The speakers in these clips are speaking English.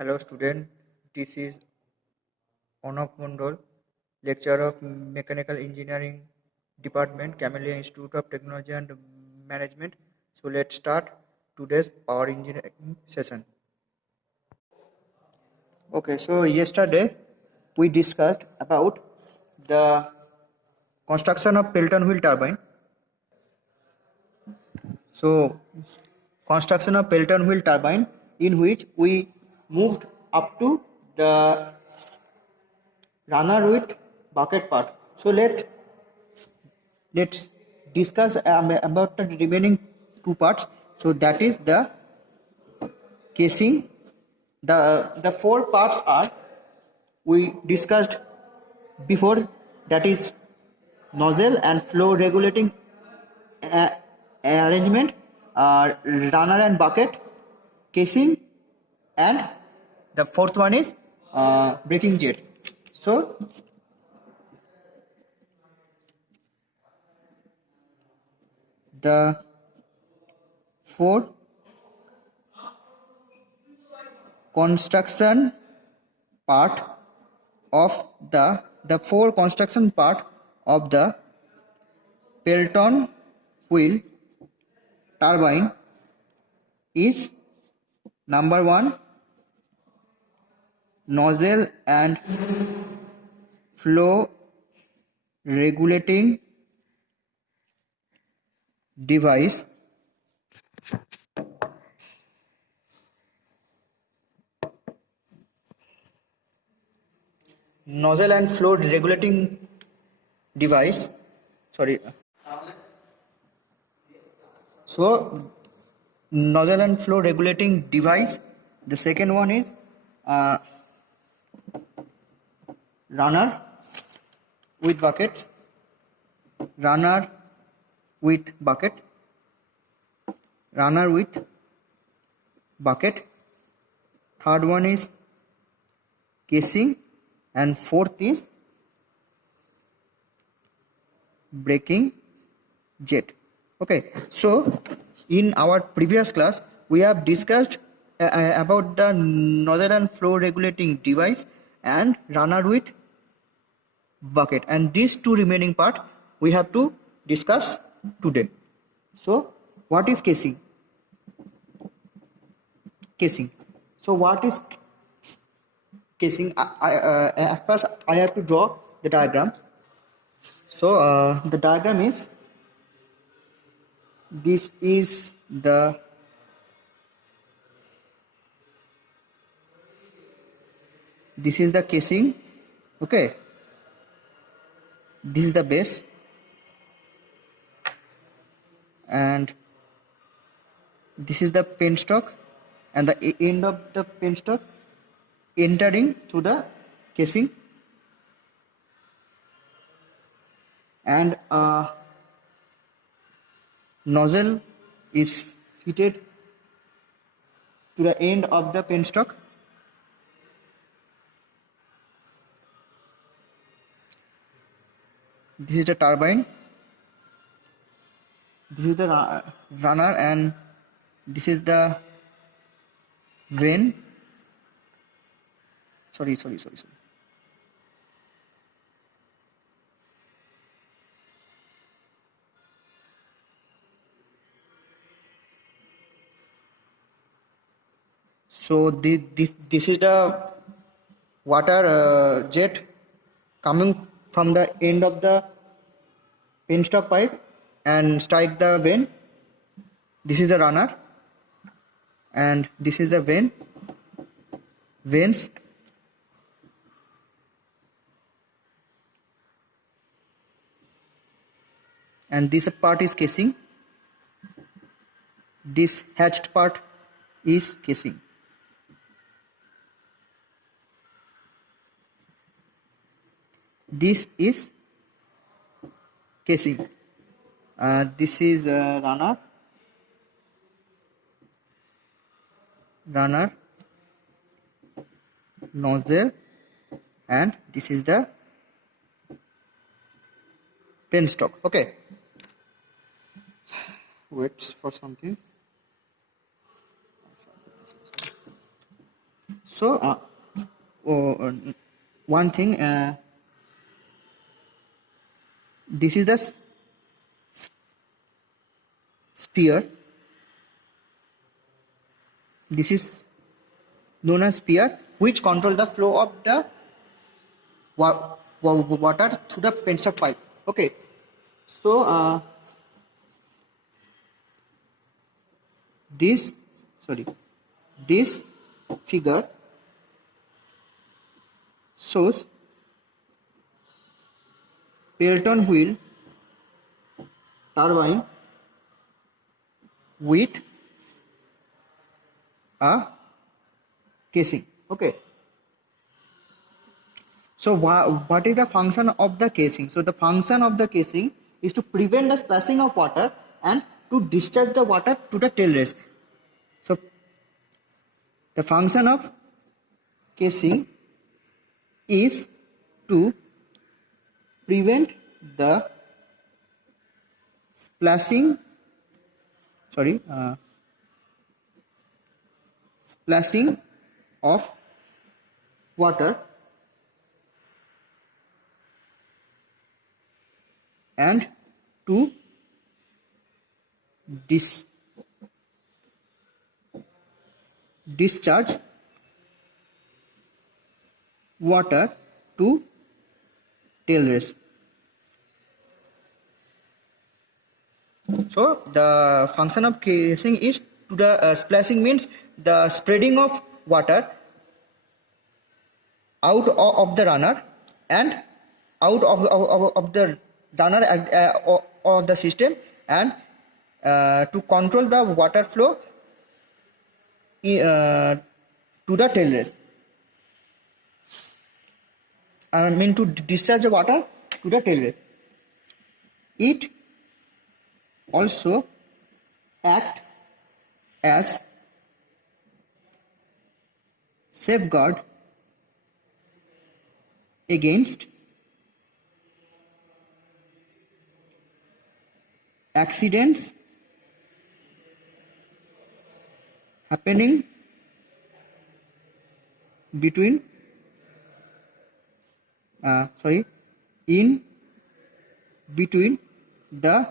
Hello student, this is Onok Mondol, lecturer of Mechanical Engineering Department, Camellia Institute of Technology and Management. So let's start today's power engineering session. Okay, so yesterday we discussed about the construction of Pelton wheel turbine. So construction of Pelton wheel turbine, in which we moved up to the runner with bucket part. So let's discuss about the remaining two parts. So that is the casing. The four parts are we discussed before, that is nozzle and flow regulating arrangement, runner and bucket, casing, and the fourth one is braking jet. So the four construction part of the four construction part of the Pelton wheel turbine is: number one, nozzle and flow regulating device. Nozzle and flow regulating device. Sorry. So nozzle and flow regulating device. The second one is runner with bucket. Runner with bucket. Runner with bucket. Third one is casing, and fourth is braking jet. Okay, so in our previous class we have discussed about the nozzle and flow regulating device and runner with bucket, and these two remaining part we have to discuss today. So what is casing? Casing. So what is casing? At first I have to draw the diagram. So the diagram is, this is the casing. Okay, this is the base, and this is the penstock, and the end of the penstock entering through the casing, and nozzle is fitted to the end of the penstock. This is the turbine, this is the runner, and this is the vane. Sorry. So this is the water jet coming from the end of the penstock pipe and strike the vane. This is the runner, and this is the vanes, and this part is casing. This hatched part is casing. This is casing. This is runner, nozzle, and this is the penstock. Okay, wait for something. So one thing, this is the sphere. This is known as sphere, which control the flow of the water through the penstock pipe. Okay, so this figure shows Pelton wheel turbine with a casing. Okay, so what is the function of the casing? So the function of the casing is to prevent the splashing of water and to discharge the water to the tail race. So the function of casing is to prevent the splashing of water and to discharge water to tail race. So the function of casing is to the splashing means the spreading of water out of the runner and out of the runner or the system, and to control the water flow to the tail race. I mean to discharge the water to the tail race. It also act as safeguard against accidents happening between in between the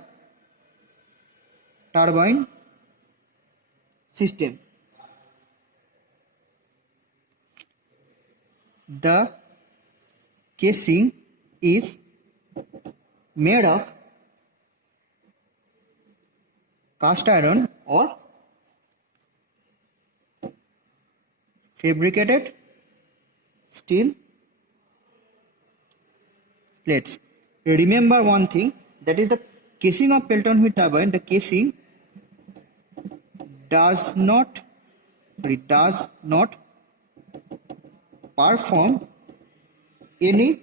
turbine system. The casing is made of cast iron or fabricated steel plates. Remember one thing, that is the casing of Pelton wheel turbine. The casing does not perform any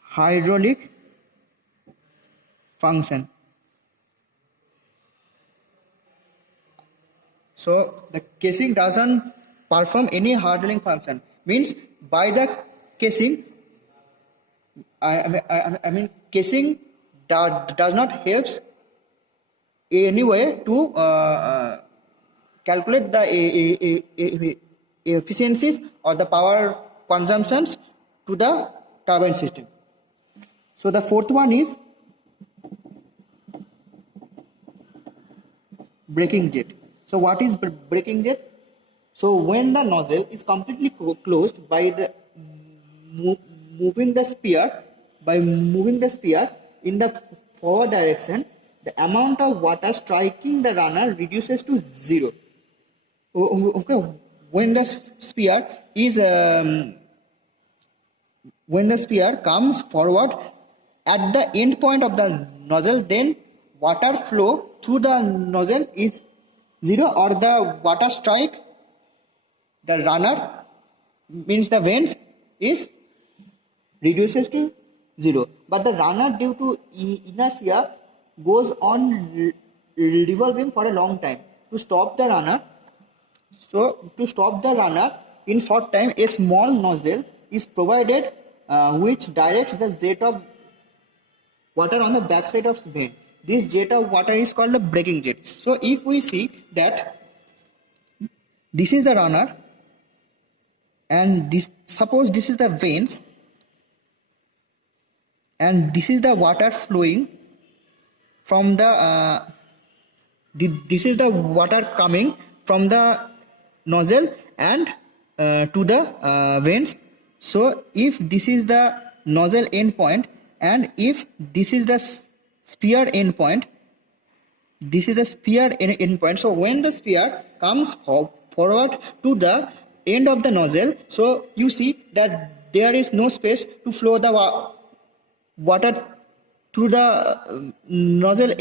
hydraulic function. So the casing doesn't perform any hydraulic function. Means by the casing, I mean casing does not helps any way to calculate the efficiencies or the power consumptions to the turbine system. So the fourth one is braking jet. So what is braking jet? So when the nozzle is completely closed by the moving the sphere in the forward direction, the amount of water striking the runner reduces to zero. Okay, when the sphere is when the sphere comes forward at the end point of the nozzle, then water flow through the nozzle is zero, or the water strike the runner means the vents is reduces to zero. But the runner, due to inertia, goes on revolving for a long time. To stop the runner, in short time, a small nozzle is provided which directs the jet of water on the backside of vent. This jet of water is called a braking jet. So if we see that this is the runner, and this, suppose this is the veins, and this is the water flowing from the this is the water coming from the nozzle and to the veins. So if this is the nozzle end point, and if this is the spear end point, this is the spear end point. So when the spear comes forward to the end of the nozzle, so you see that there is no space to flow the water through the nozzle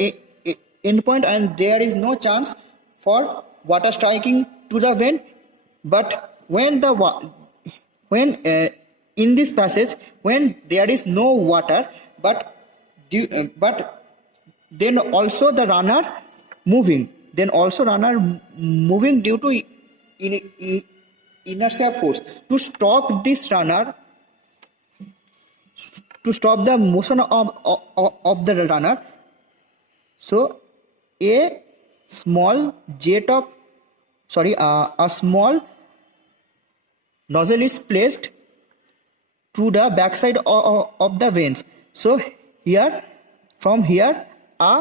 end point, and there is no chance for water striking to the vein. But when the in this passage, when there is no water, but then also the runner moving, due to inertia force, to stop this runner, to stop the motion of the runner. So a small a small nozzle is placed to the backside of the veins. So from here a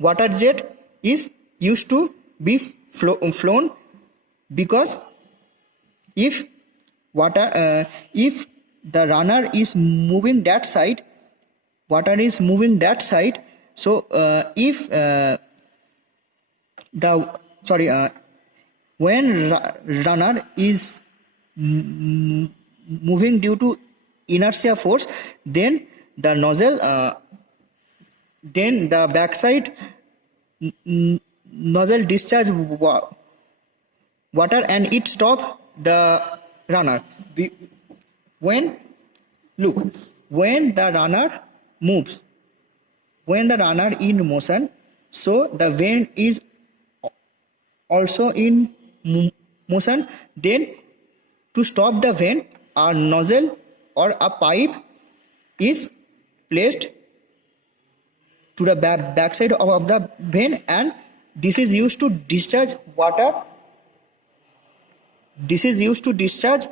water jet is used to be flown, because if the runner is moving that side, water is moving that side. So if when runner is moving due to inertia force, then the nozzle, then the backside nozzle discharge water, and it stop the runner. When the runner moves, when the runner in motion, so the vein is also in motion. Then to stop the vein, a nozzle or a pipe is placed to the backside of the vein, and this is used to discharge water. This is used to discharge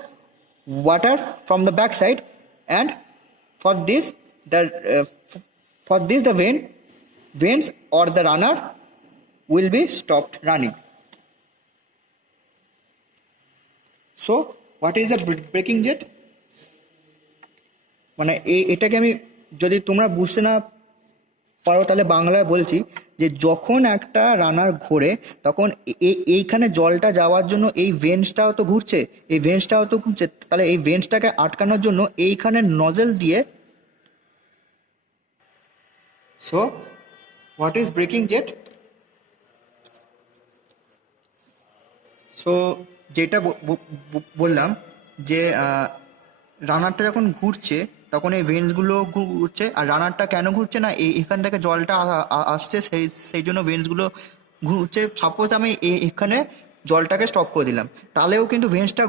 water from the backside, and for this the veins or the runner will be stopped running. So what is a braking jet? মানে এটাকে আমি যদি তোমরা বুঝতে না পারো তাহলে বাংলায় বলছি যে যখন একটা রানার ঘোরে তখন এইখানে জলটা যাওয়ার জন্য এই ভেন্সটাও তো ঘুরছে, তাহলে এই ভেন্সটাকে আটকানোর জন্য এইখানে নজেল দিয়ে। So what is breaking jet? So যেটা বললাম যে রানারটা যখন ঘুরছে তখন এই ভেন্সগুলো ঘুরছে, আর রানারটা কেন ঘুরছে না, এখান থেকে জলটা আসছে সেই জন্য ভেন্সগুলো ঘুরছে। সাপোজ আমি এখানে জলটাকে স্টপ করে দিলাম, তাহলেও কিন্তু ভেন্সটা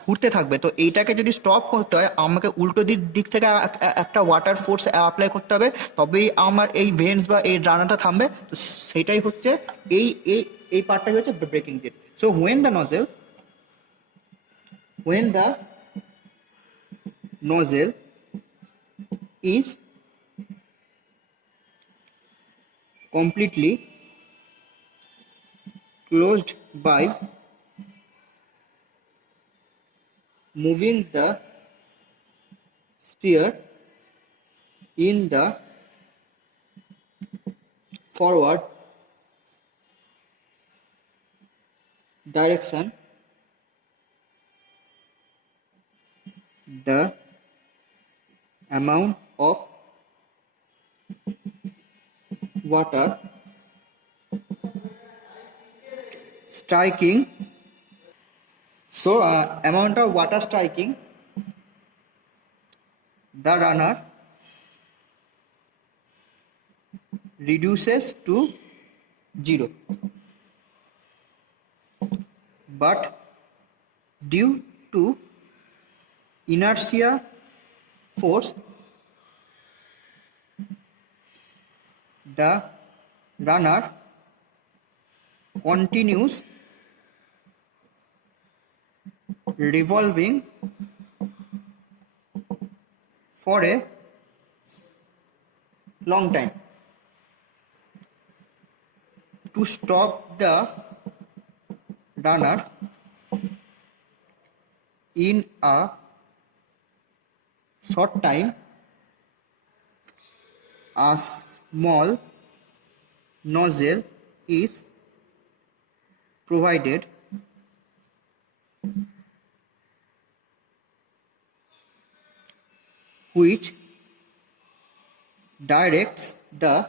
ঘুরতে থাকবে। তো এইটাকে যদি স্টপ করতে হয় আমাকে উল্টো দিক থেকে একটা ওয়াটার ফোর্স অ্যাপ্লাই করতে হবে, তবেই আমার এই ভেন্স বা এই রানারটা থামবে। তো সেটাই হচ্ছে এই পার্টটাই হচ্ছে breaking jet. So when the nozzle is completely closed by moving the spear in the forward direction, the amount of water striking, amount of water striking the runner reduces to 0, but due to inertia force the runner continues revolving for a long time. To stop the runner in a short time, a small nozzle is provided which directs the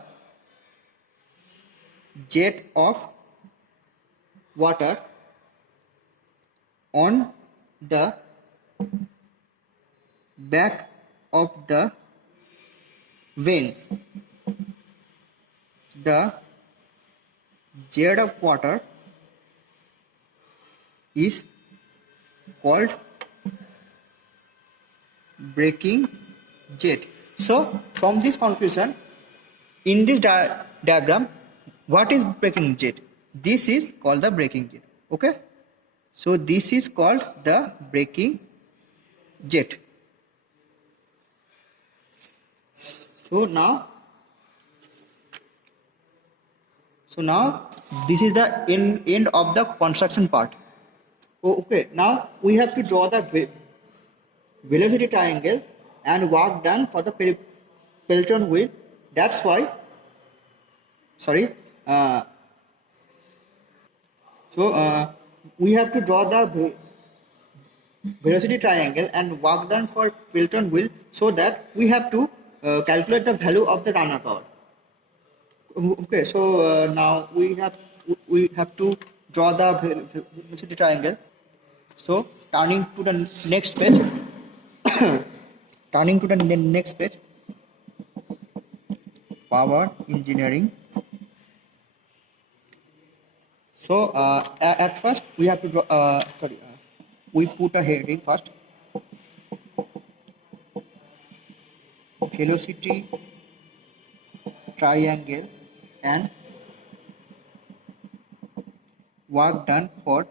jet of water on the back of the veins. The jet of water is called braking jet. So from this conclusion, in this diagram, what is braking jet? This is called the braking jet. Okay, so this is called the braking jet. So now this is the end of the construction part. Okay, now we have to draw the velocity triangle and work done for the Pelton wheel. That's why, we have to draw the velocity triangle and work done for Pelton wheel, so that we have to calculate the value of the runner power. Okay, so now we have to draw the velocity triangle. So turning to the next page, power engineering. So at first we have to draw. We put a heading first. Velocity triangle and work done for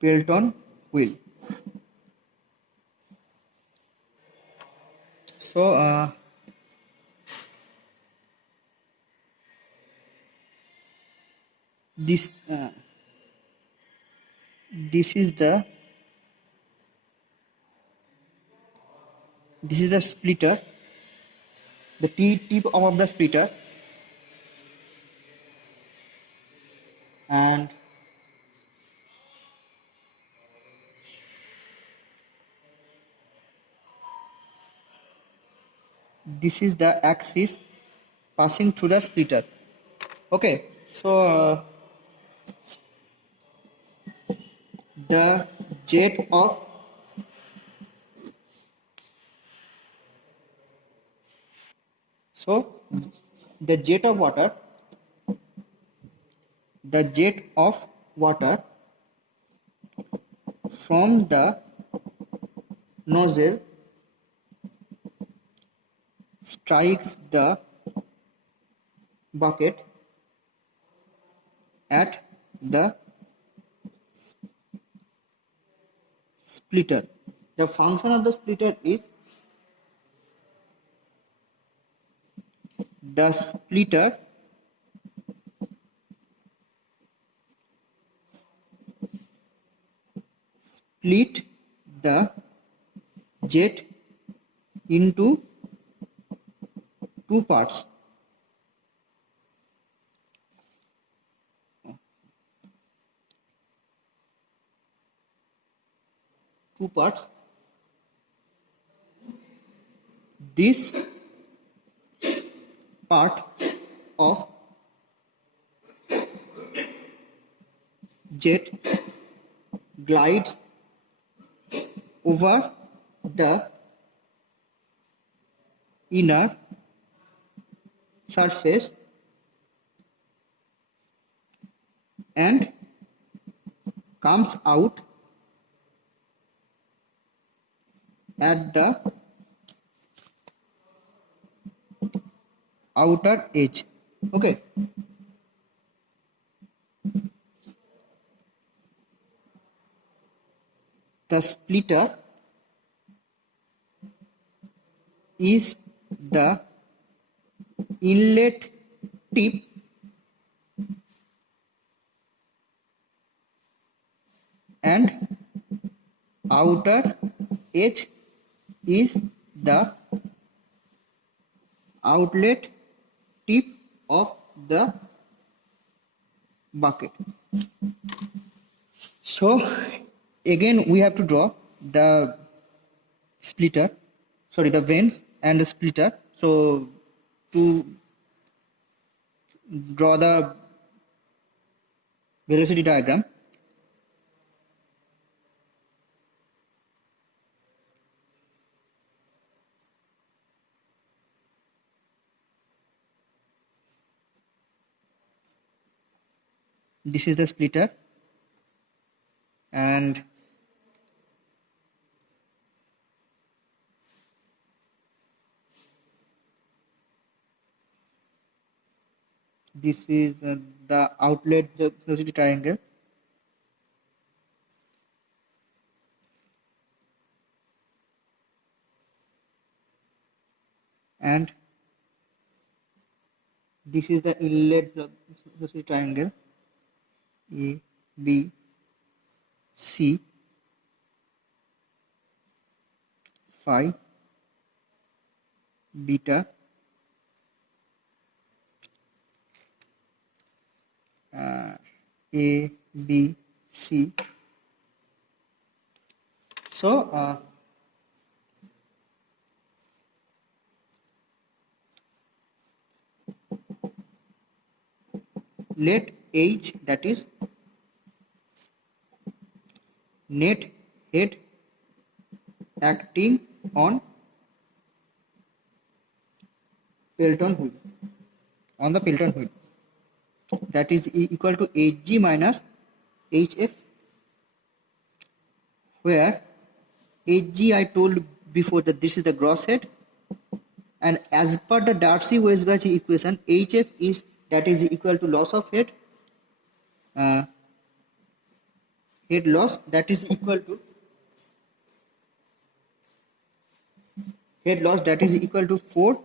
Pelton wheel. So this is the splitter, the tip of the splitter, and this is the axis passing through the splitter. Okay, so the jet of water from the nozzle strikes the bucket at the splitter. The function of the splitter is the splitter split the jet into two parts. This part of jet glides over the inner surface and comes out at the outer edge. Okay, the splitter is the inlet tip and outer edge is the outlet tip of the bucket. So again we have to draw the splitter, sorry, the vanes and the splitter. So to draw the velocity diagram, this is the splitter and this is the outlet velocity triangle, and this is the inlet velocity triangle A, B, C, phi, beta, A, B, C. So let H, that is net head acting on Pelton wheel, on the Pelton wheel, that is equal to Hg minus Hf, where Hg I told before that this is the gross head, and as per the Darcy-Weisbach equation, Hf is, that is equal to loss of head, head loss, that is equal to head loss, that is equal to 4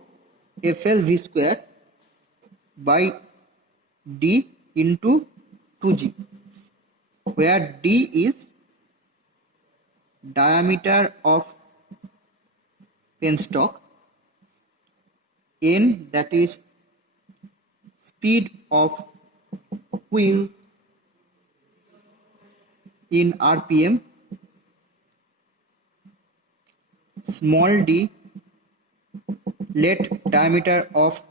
FLV square by D into 2G, where D is diameter of penstock, N, that is speed of wheel in RPM, small d, let diameter of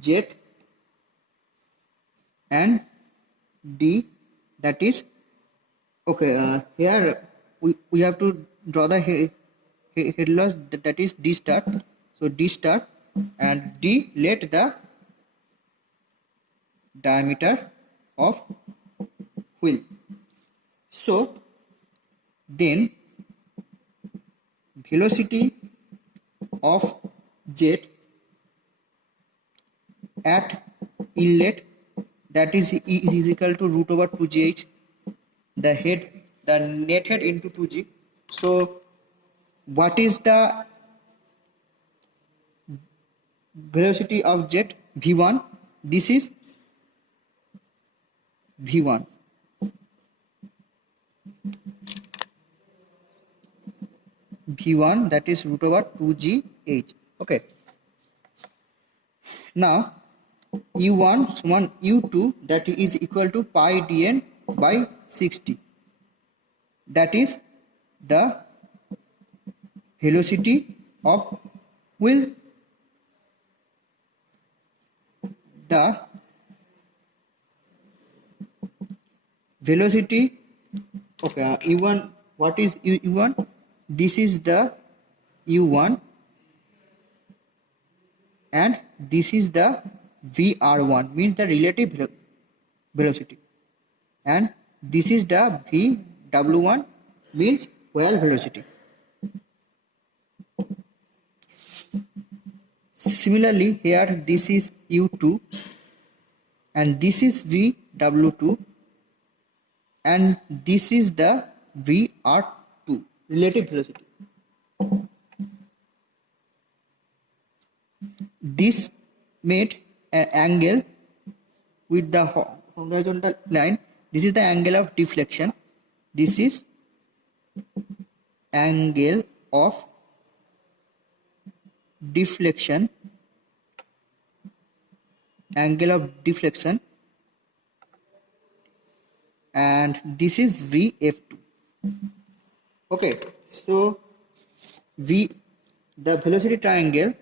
jet, and d, that is, okay, here we have to draw the head loss, that is d star. So d star, and d, let the diameter of wheel. So then velocity of jet at inlet, that is equal to root over 2gh, the head, the net head into 2g. So what is the velocity of jet? V1, this is V1. V1, that is root over 2gh. Okay. Now U1 suman U2, that is equal to pi dn by 60. That is the velocity of wheel. The velocity, okay, U1, what is U1? This is the U1 and this is the VR1, means the relative velocity, and this is the VW1, means well velocity. Similarly here this is U2 and this is VW2 and this is the VR2. relative velocity. This made an angle with the horizontal line. This is the angle of deflection. This is angle of deflection, and this is VF2. Okay, so the velocity triangle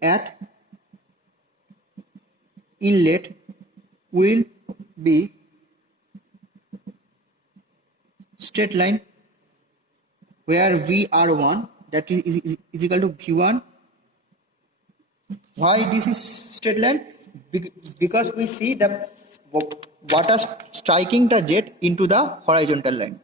at inlet will be straight line, where VR1, that is equal to V1. Why this is straight line? Because we see the water striking the jet into the horizontal line.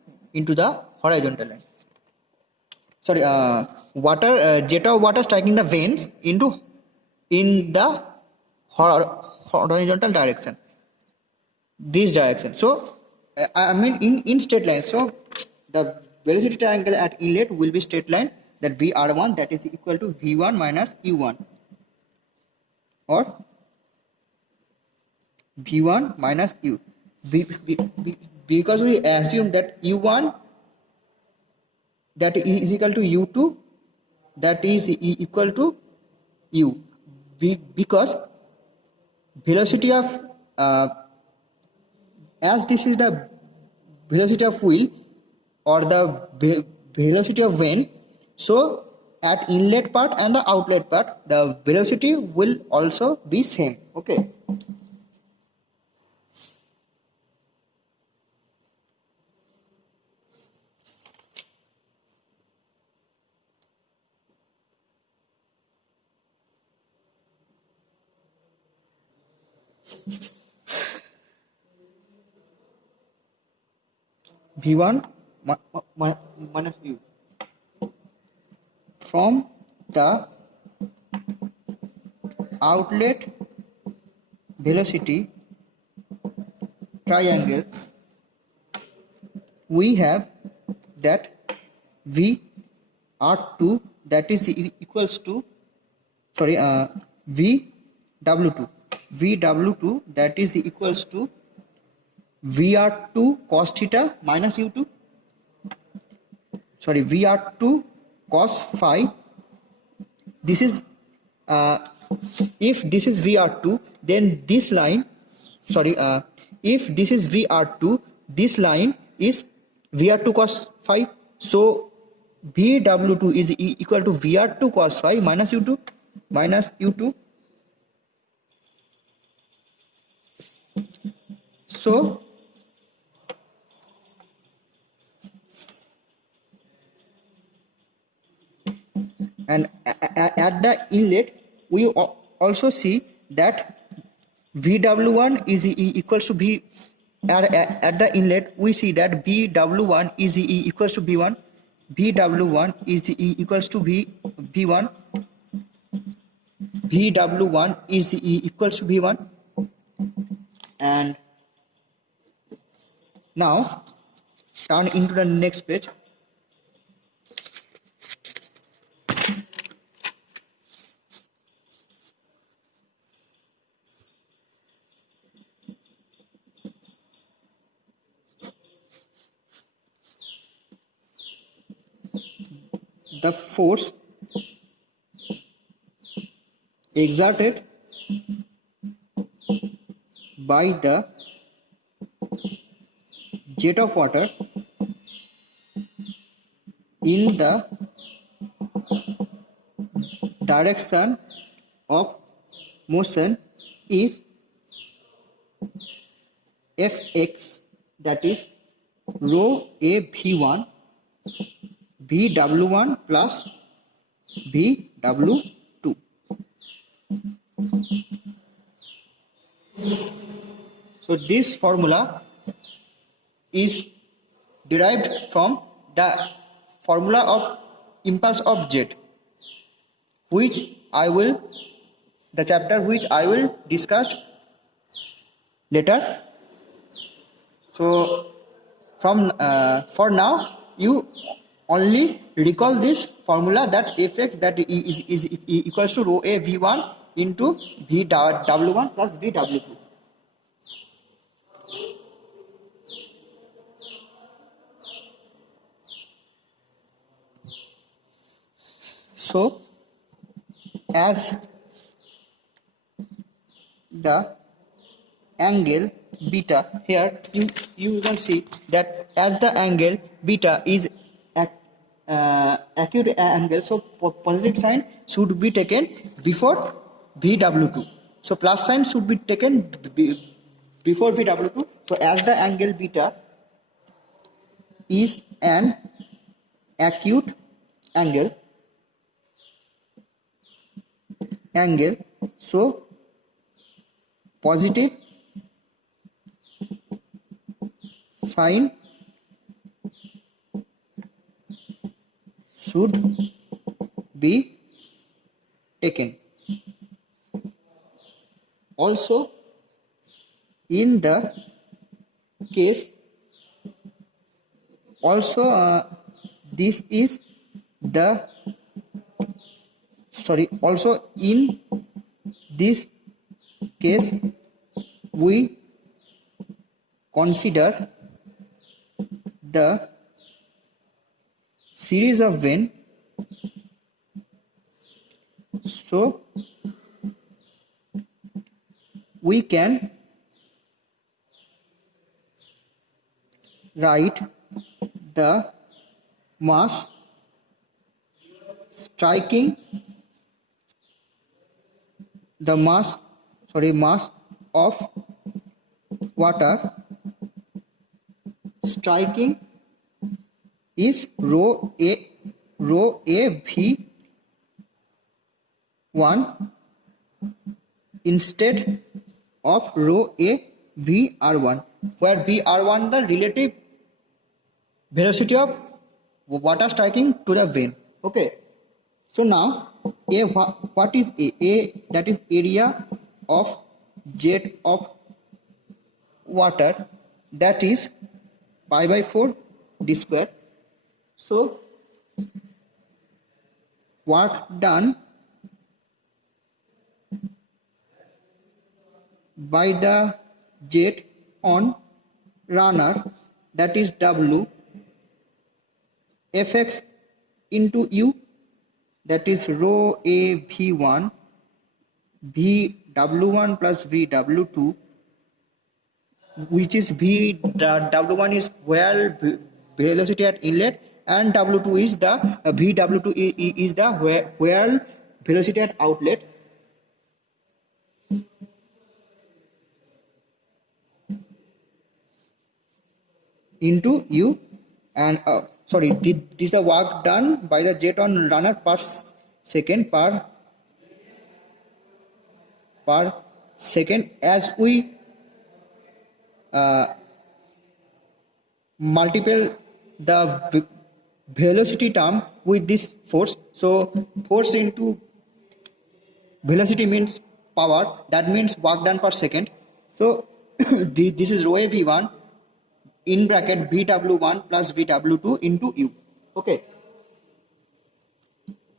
Sorry, jet of water striking the veins in the horizontal direction. This direction. So I mean in straight line. So the velocity triangle at inlet will be straight line, that VR1, that is equal to V1 minus U1, or V1 minus U. Because we assume that U1, that is equal to U2, that is equal to U. Because velocity of as this is the velocity of wheel or the velocity of vane, so at inlet part and the outlet part, the velocity will also be same. Okay. V1 minus U. From the outlet velocity triangle, we have that VR2, that is equals to, sorry, VW2, that is equals to VR2 cos theta minus U2. Sorry, VR2 cos phi. This is if this is VR2, then this line, sorry, if this is VR2, this line is VR2 cos phi. So VW2 is equal to VR2 cos phi minus U2. So and at the inlet we also see that VW1 is equals to V. At the inlet we see that VW1 is equals to V1. VW1 is equals to V1. VW1 is equals to V1. And now turn into the next page. The force exerted by the jet of water in the direction of motion is Fx, that is rho a V1 VW1 plus VW2. So this formula is derived from the formula of impulse of jet, which I will discuss later. So for now you only recall this formula that Fx that is equals to rho a V1 into V W1 plus VW2. So as the angle beta, here you can see that as the angle beta is acute angle, so positive sign should be taken before VW2. So plus sign should be taken before VW2. So as the angle beta is an acute angle, so positive sign should be taken. Also, in the case, this is the also in this case we consider the series of vein. So we can write the mass striking the mass of water striking is rho a V1 instead of rho a VR1, where VR1 the relative velocity of water striking to the vein. Okay, so now what is A? That is area of jet of water, that is pi by 4 d square. So work done by the jet on runner, that is W, Fx into U, that is rho a V1 VW1 plus VW2, which is VW1 is where velocity at inlet and W2 is the VW2 is the where velocity at outlet. Into U, and this is the work done by the jet on runner per second as we multiply the velocity term with this force. So force into velocity means power, that means work done per second. So this is rho a V1 in bracket VW1 plus VW2 into U. Okay,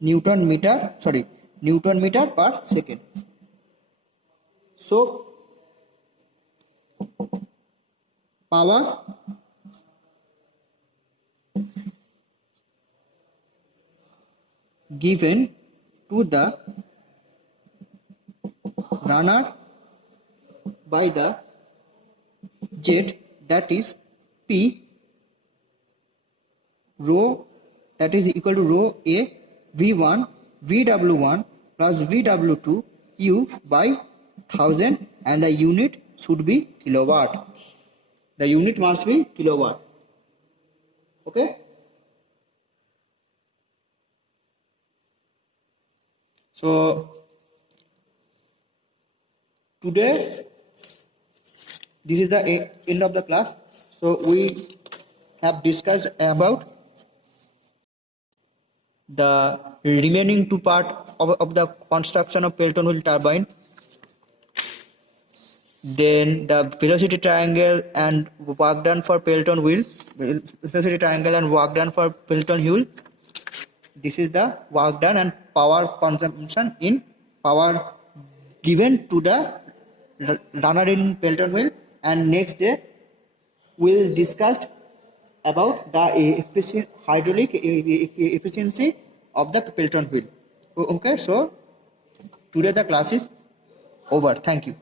Newton meter per second. So power given to the runner by the jet, that is P rho, that is equal to rho a V1 VW1 plus VW2 U by 1000, and the unit should be kilowatt. The unit must be kilowatt. Okay. So today this is the end of the class. So we have discussed about the remaining two part of the construction of Pelton wheel turbine, then the velocity triangle and work done for Pelton wheel, velocity triangle and work done for Pelton wheel. This is the work done and power consumption in power given to the runner in Pelton wheel. And next day we'll discuss about the hydraulic efficiency of the Pelton wheel. Okay, so today the class is over. Thank you.